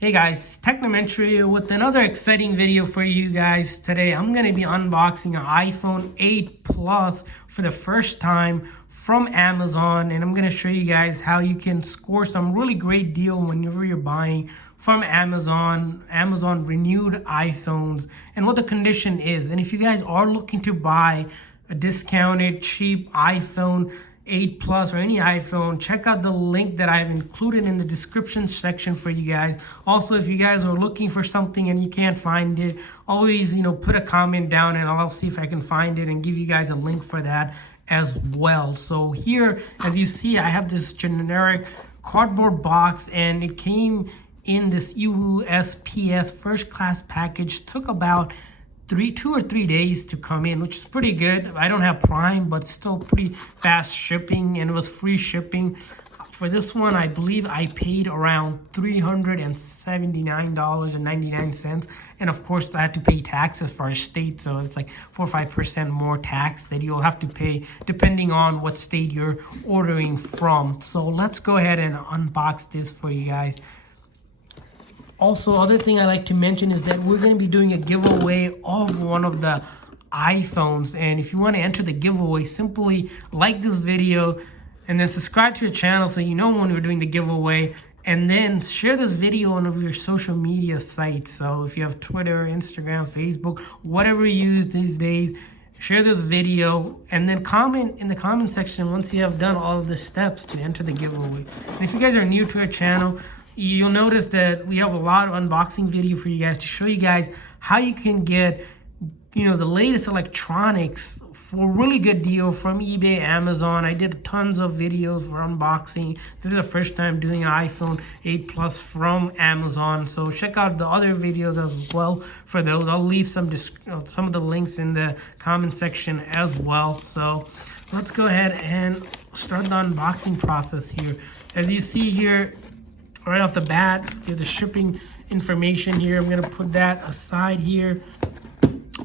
Hey guys, Technomentary with another exciting video for you guys. Today I'm going to be unboxing an iPhone 8 Plus for the first time from Amazon, and I'm going to show you guys how you can score some really great deal whenever you're buying from Amazon renewed iPhones, and what the condition is. And if you guys are looking to buy a discounted cheap iPhone 8 Plus or any iPhone, check out the link that I've included in the description section for you guys. Also, if you guys are looking for something and you can't find it, always put a comment down and I'll see if I can find it and give you guys a link for that as well. So here, as you see, I have this generic cardboard box, and it came in this USPS first class package. Took about 2 or 3 days to come in, which is pretty good. I don't have Prime, but still pretty fast shipping, and it was free shipping. For this one, I believe I paid around $379.99, and of course I had to pay taxes for our state, so it's like 4 or 5% more tax that you'll have to pay depending on what state you're ordering from. So let's go ahead and unbox this for you guys. Also, other thing I like to mention is that we're going to be doing a giveaway of one of the iPhones. And if you want to enter the giveaway, simply like this video and then subscribe to your channel so you know when we're doing the giveaway. And then share this video on your social media sites. So if you have Twitter, Instagram, Facebook, whatever you use these days, share this video and then comment in the comment section once you have done all of the steps to enter the giveaway. And if you guys are new to our channel, you'll notice that we have a lot of unboxing video for you guys to show you guys how you can get, the latest electronics for a really good deal from eBay, Amazon. I did tons of videos for unboxing. This is the first time doing an iPhone 8 Plus from Amazon. So check out the other videos as well for those. I'll leave some of the links in the comment section as well. So let's go ahead and start the unboxing process here. As you see here, right off the bat, here's the shipping information here. I'm gonna put that aside here.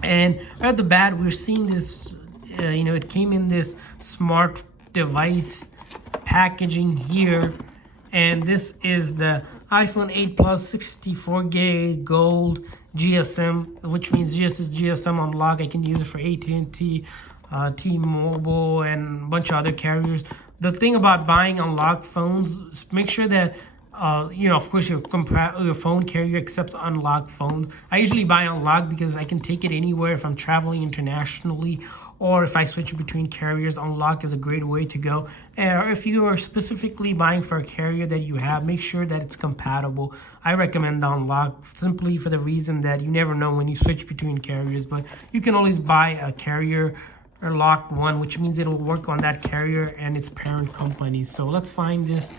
And right off the bat, we're seeing this, it came in this smart device packaging here. And this is the iPhone 8 Plus 64 gig gold GSM, which means GSM unlock. I can use it for AT&T, T-Mobile, and a bunch of other carriers. The thing about buying unlocked phones is make sure that of course, your phone carrier accepts unlocked phones. I usually buy unlocked because I can take it anywhere if I'm traveling internationally, or if I switch between carriers. Unlock is a great way to go. Or if you are specifically buying for a carrier that you have, make sure that it's compatible. I recommend the unlock simply for the reason that you never know when you switch between carriers, but you can always buy a carrier or locked one, which means it'll work on that carrier and its parent company. So let's find this.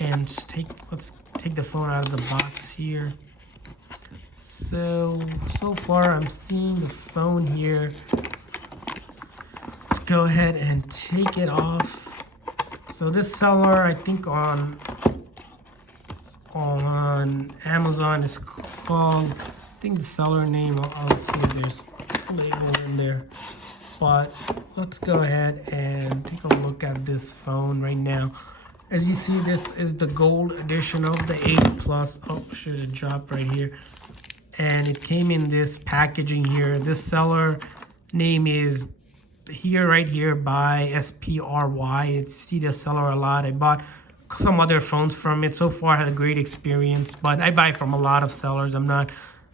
And let's take the phone out of the box here. So far I'm seeing the phone here. Let's go ahead and take it off. So this seller, I think on Amazon is called, I think the seller name, I'll see if there's a label in there. But let's go ahead and take a look at this phone right now. As you see, this is the gold edition of the 8 Plus. Oh, should have dropped right here. And it came in this packaging here. This seller name is right here by SPRY. I see the seller a lot. I bought some other phones from it. So far, I had a great experience. But I buy from a lot of sellers. I'm not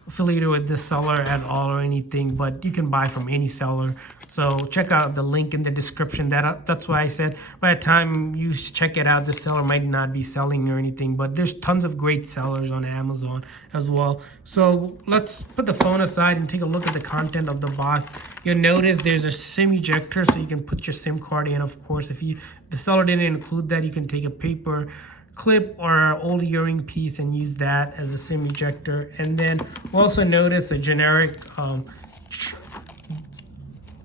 affiliated with this seller at all or anything, but you can buy from any seller. So check out the link in the description. That's why I said by the time you check it out, the seller might not be selling or anything, but there's tons of great sellers on Amazon as well. So let's put the phone aside and take a look at the content of the box. You'll notice there's a SIM ejector, so you can put your SIM card in. Of course, if the seller didn't include that, you can take a paper clip or old earring piece and use that as a SIM ejector. And then we'll also notice a generic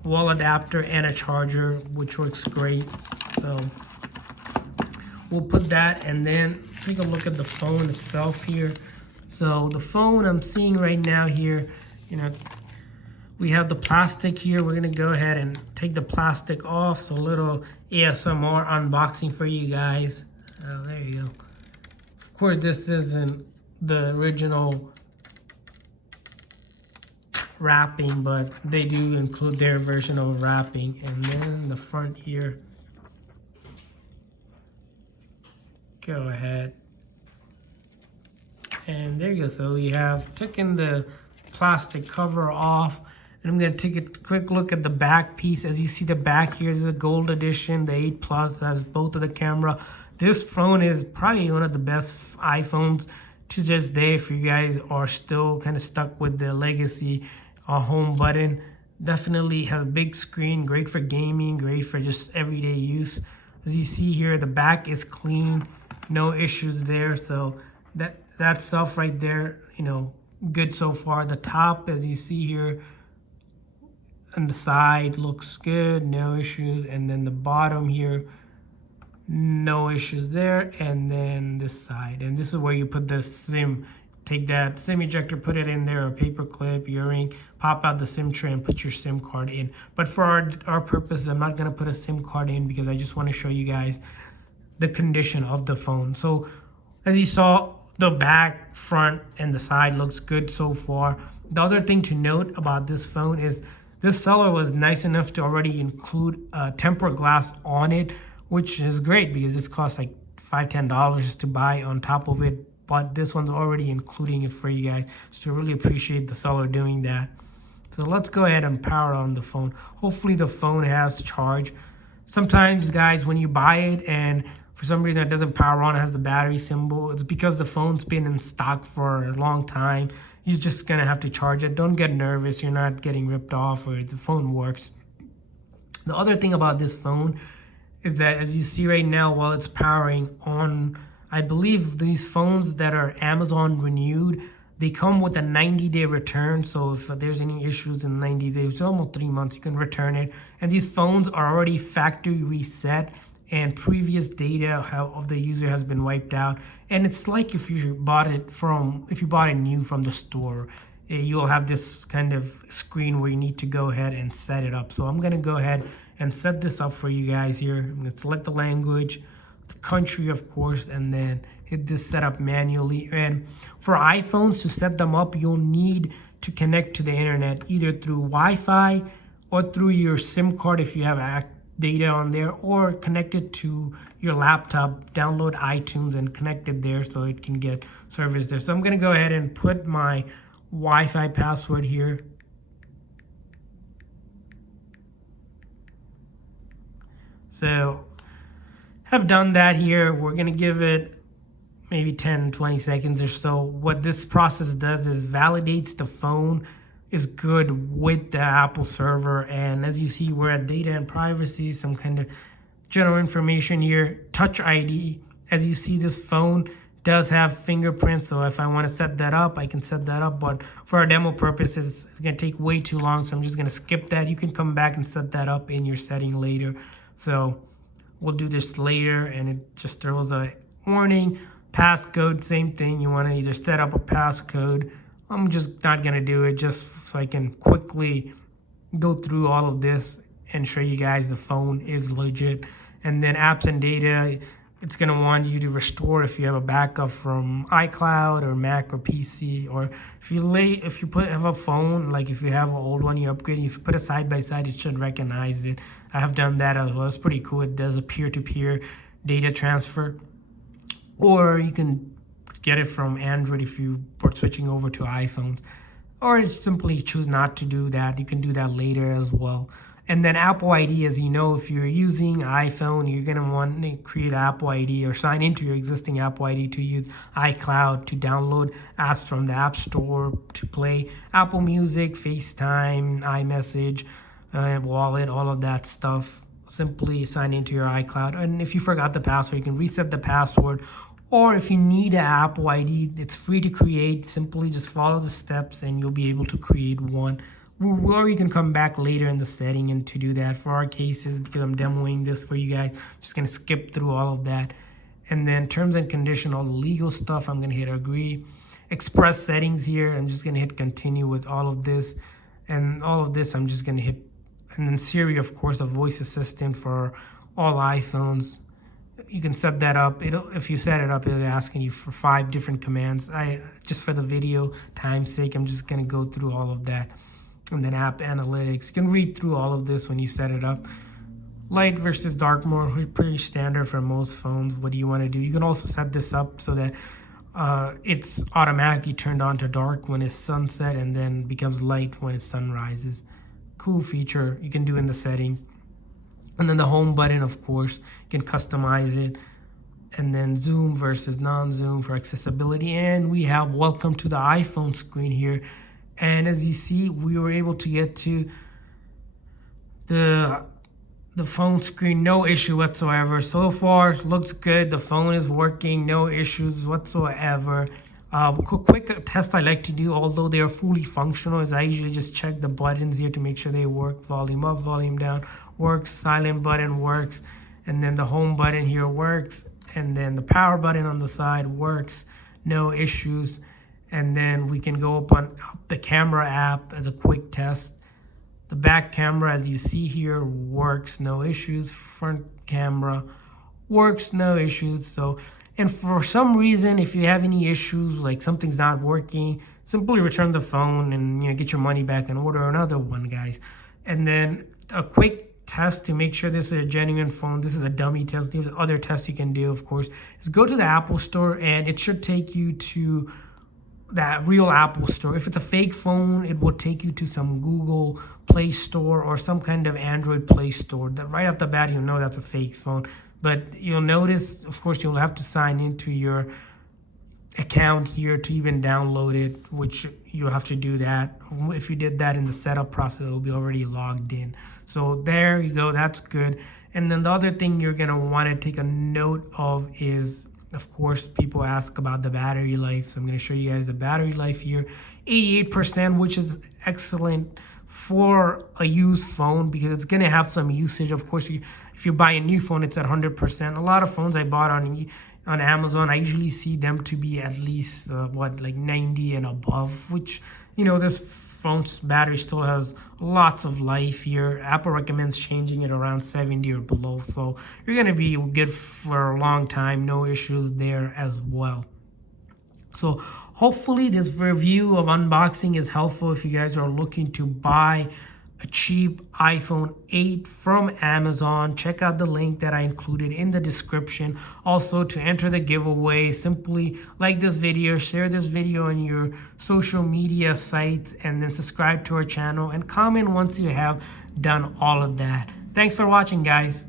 wall adapter and a charger, which works great. So we'll put that and then take a look at the phone itself here. So the phone I'm seeing right now here, we have the plastic here. We're gonna go ahead and take the plastic off. So a little ASMR unboxing for you guys. Oh, there you go. Of course, this isn't the original wrapping, but they do include their version of wrapping. And then the front here, go ahead, and there you go. So we have taken the plastic cover off, and I'm going to take a quick look at the back piece. As you see, the back here is a gold edition. The 8 Plus has both of the camera. This phone is probably one of the best iPhones to this day. If you guys are still kind of stuck with the legacy home button, definitely has a big screen, great for gaming, great for just everyday use. As you see here, the back is clean, no issues there. So that stuff right there, you know, good so far. The top, as you see here, and the side looks good, no issues. And then the bottom here, no issues there. And then this side, and this is where you put the SIM. Take that SIM ejector, put it in there, a paper clip, earring, pop out the SIM tray and put your SIM card in. But for our purpose, I'm not gonna put a SIM card in because I just wanna show you guys the condition of the phone. So as you saw, the back, front, and the side looks good so far. The other thing to note about this phone is this seller was nice enough to already include tempered glass on it, which is great because this costs like $5-10 to buy on top of it. But this one's already including it for you guys. So I really appreciate the seller doing that. So let's go ahead and power on the phone. Hopefully the phone has charge. Sometimes, guys, when you buy it and for some reason it doesn't power on, it has the battery symbol, it's because the phone's been in stock for a long time. You're just gonna have to charge it. Don't get nervous, you're not getting ripped off, or the phone works. The other thing about this phone is that, as you see right now, while it's powering on, I believe these phones that are Amazon renewed, they come with a 90-day return. So if there's any issues in 90 days, it's almost 3 months, you can return it. And these phones are already factory reset, and previous data of the user has been wiped out. And it's like if you bought it new from the store, you'll have this kind of screen where you need to go ahead and set it up. So I'm gonna go ahead and set this up for you guys here. I'm gonna select the language, the country, of course, and then hit this setup manually. And for iPhones, to set them up, you'll need to connect to the internet either through Wi-Fi or through your SIM card if you have data on there, or connect it to your laptop, download iTunes and connect it there so it can get service there. So I'm gonna go ahead and put my Wi-Fi password here. So have done that here. We're gonna give it maybe 10-20 seconds or so. What this process does is validates the phone is good with the Apple server. And as you see, we're at data and privacy, some kind of general information here. Touch ID. As you see, this phone does have fingerprints, so if I want to set that up, I can set that up. But for our demo purposes, it's gonna take way too long, so I'm just gonna skip that. You can come back and set that up in your setting later. So we'll do this later, and it just throws a warning. Passcode, same thing. You want to either set up a passcode. I'm just not going to do it just so I can quickly go through all of this and show you guys the phone is legit. And then apps and data, it's going to want you to restore if you have a backup from iCloud or Mac or PC. Or if you have a phone, like if you have an old one, you're upgrading, if you put it side by side, it should recognize it. I have done that as well. It's pretty cool. It does a peer-to-peer data transfer. Or you can get it from Android if you are switching over to iPhones. Or simply choose not to do that. You can do that later as well. And then Apple ID, as you know, if you're using iPhone, you're gonna want to create Apple ID or sign into your existing Apple ID to use iCloud to download apps from the App Store to play Apple Music, FaceTime, iMessage, Wallet, all of that stuff. Simply sign into your iCloud. And if you forgot the password, you can reset the password. Or if you need an Apple ID, it's free to create. Simply just follow the steps and you'll be able to create one. Or you can come back later in the setting and to do that. For our cases, because I'm demoing this for you guys, just gonna skip through all of that. And then terms and conditions, all the legal stuff, I'm gonna hit agree. Express settings here, I'm just gonna hit continue with all of this. And all of this, I'm just gonna hit, and then Siri, of course, the voice assistant for all iPhones. you can set that up. If you set it up, it'll be asking you for 5 different commands. Just for the video time's sake, I'm just gonna go through all of that. And then app analytics, you can read through all of this when you set it up. Light versus dark mode, pretty standard for most phones. What do you want to do? You can also set this up so that it's automatically turned on to dark when it's sunset and then becomes light when it's sun rises. Cool feature you can do in the settings. And then the home button, of course, you can customize it. And then zoom versus non-zoom for accessibility. And we have welcome to the iPhone screen here. And as you see, we were able to get to the phone screen, no issue whatsoever. So far, looks good. The phone is working, no issues whatsoever. Quick test I like to do, although they are fully functional, is I usually just check the buttons here to make sure they work. Volume up, volume down works, silent button works, and then the home button here works, and then the power button on the side works, no issues. And then we can go up the camera app as a quick test. The back camera, as you see here, works, no issues. Front camera works, no issues. So, and for some reason, if you have any issues, like something's not working, simply return the phone and get your money back and order another one, guys. And then a quick test to make sure this is a genuine phone. This is a dummy test. There's other tests you can do, of course, is go to the Apple Store, and it should take you to that real Apple Store. If it's a fake phone, it will take you to some Google Play Store or some kind of Android Play Store. That right off the bat, you'll know that's a fake phone. But you'll notice, of course, you'll have to sign into your account here to even download it, which you'll have to do that. If you did that in the setup process, it'll be already logged in. So there you go, that's good. And then the other thing you're gonna wanna take a note of is, of course, people ask about the battery life. So I'm going to show you guys the battery life here. 88%, which is excellent for a used phone because it's going to have some usage. Of course, if you buy a new phone, it's at 100%. A lot of phones I bought on Amazon, I usually see them to be at least, like 90 and above, which, this phone's battery still has lots of life here. Apple recommends changing it around 70 or below, so you're going to be good for a long time. No issue there as well. So hopefully this review of unboxing is helpful if you guys are looking to buy a cheap iPhone 8 from Amazon. Check out the link that I included in the description. Also, to enter the giveaway, simply like this video, share this video on your social media sites, and then subscribe to our channel and comment once you have done all of that. Thanks for watching, guys.